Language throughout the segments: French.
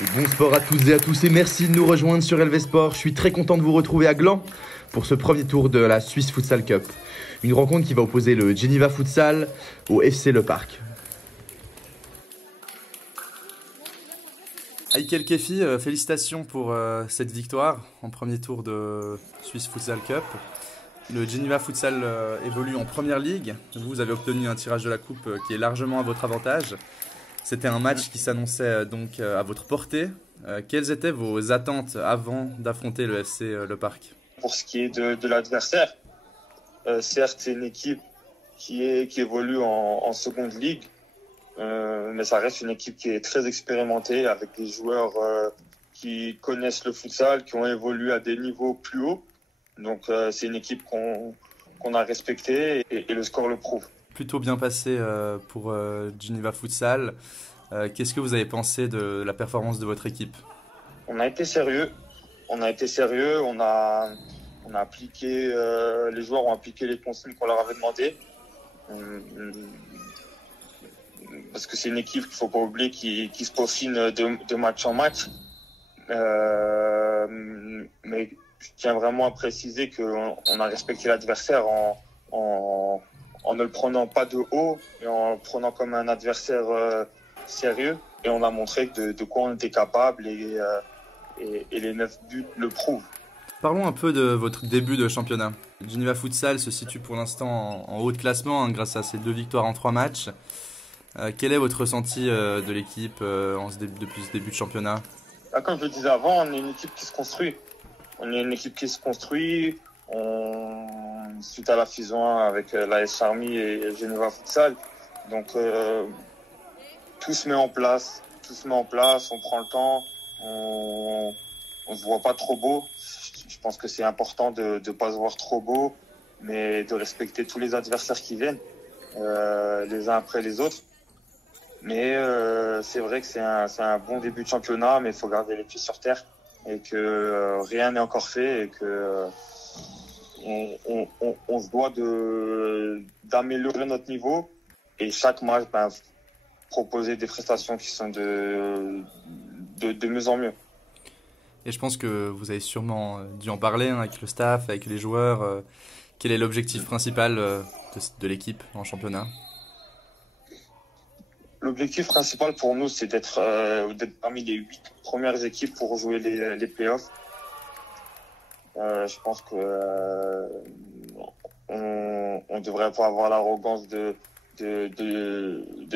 Et bon sport à toutes et à tous et merci de nous rejoindre sur LV Sport. Je suis très content de vous retrouver à Gland pour ce premier tour de la Swiss Futsal Cup. Une rencontre qui va opposer le Geneva Futsal au FC Le Parc. Aïkel Kefi, félicitations pour cette victoire en premier tour de Swiss Futsal Cup. Le Geneva Futsal évolue en première ligue. Vous avez obtenu un tirage de la coupe qui est largement à votre avantage. C'était un match qui s'annonçait donc à votre portée. Quelles étaient vos attentes avant d'affronter le FC Le Parc? Pour ce qui est de l'adversaire, certes c'est une équipe qui évolue en seconde ligue, mais ça reste une équipe qui est très expérimentée avec des joueurs qui connaissent le futsal, qui ont évolué à des niveaux plus hauts. Donc c'est une équipe qu'on a respectée et le score le prouve. Plutôt bien passé pour Geneva Futsal. Qu'est-ce que vous avez pensé de la performance de votre équipe? On a été sérieux. On a appliqué, les joueurs ont appliqué les consignes qu'on leur avait demandées. Parce que c'est une équipe qu'il ne faut pas oublier qui se peaufine de match en match. Mais je tiens vraiment à préciser qu'on a respecté l'adversaire en ne le prenant pas de haut et en le prenant comme un adversaire sérieux. Et on a montré de quoi on était capable et les 9 buts le prouvent. Parlons un peu de votre début de championnat. Geneva Futsal se situe pour l'instant en haut de classement grâce à ses 2 victoires en 3 matchs. Quel est votre ressenti de l'équipe depuis ce début de championnat? Comme je le disais avant, on est une équipe qui se construit. Suite à la fusion avec l'AS Charmy et Geneva Futsal. Donc tout se met en place, on prend le temps, on se voit pas trop beau. Je pense que c'est important de ne pas se voir trop beau, mais de respecter tous les adversaires qui viennent, les uns après les autres. Mais c'est vrai que c'est un bon début de championnat, mais il faut garder les pieds sur terre et que rien n'est encore fait et que on se doit d'améliorer notre niveau et chaque match proposer des prestations qui sont de mieux en mieux. Et je pense que vous avez sûrement dû en parler avec le staff, avec les joueurs. Quel est l'objectif principal de l'équipe en championnat? L'objectif principal pour nous, c'est d'être parmi les 8 premières équipes pour jouer les playoffs. Je pense que on devrait pas avoir l'arrogance de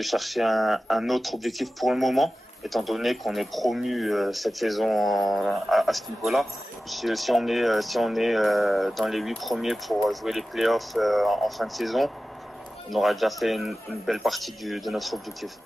chercher un autre objectif pour le moment, étant donné qu'on est promu cette saison à ce niveau-là. Si on est dans les 8 premiers pour jouer les playoffs en fin de saison, on aura déjà fait une belle partie de notre objectif.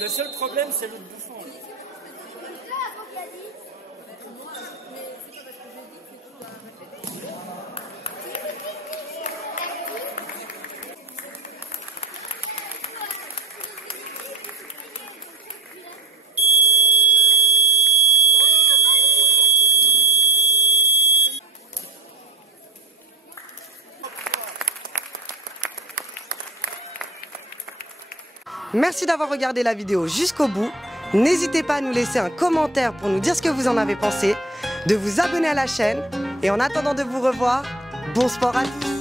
Le seul problème, c'est le bouffon. Merci d'avoir regardé la vidéo jusqu'au bout. N'hésitez pas à nous laisser un commentaire pour nous dire ce que vous en avez pensé, de vous abonner à la chaîne et en attendant de vous revoir, bon sport à tous!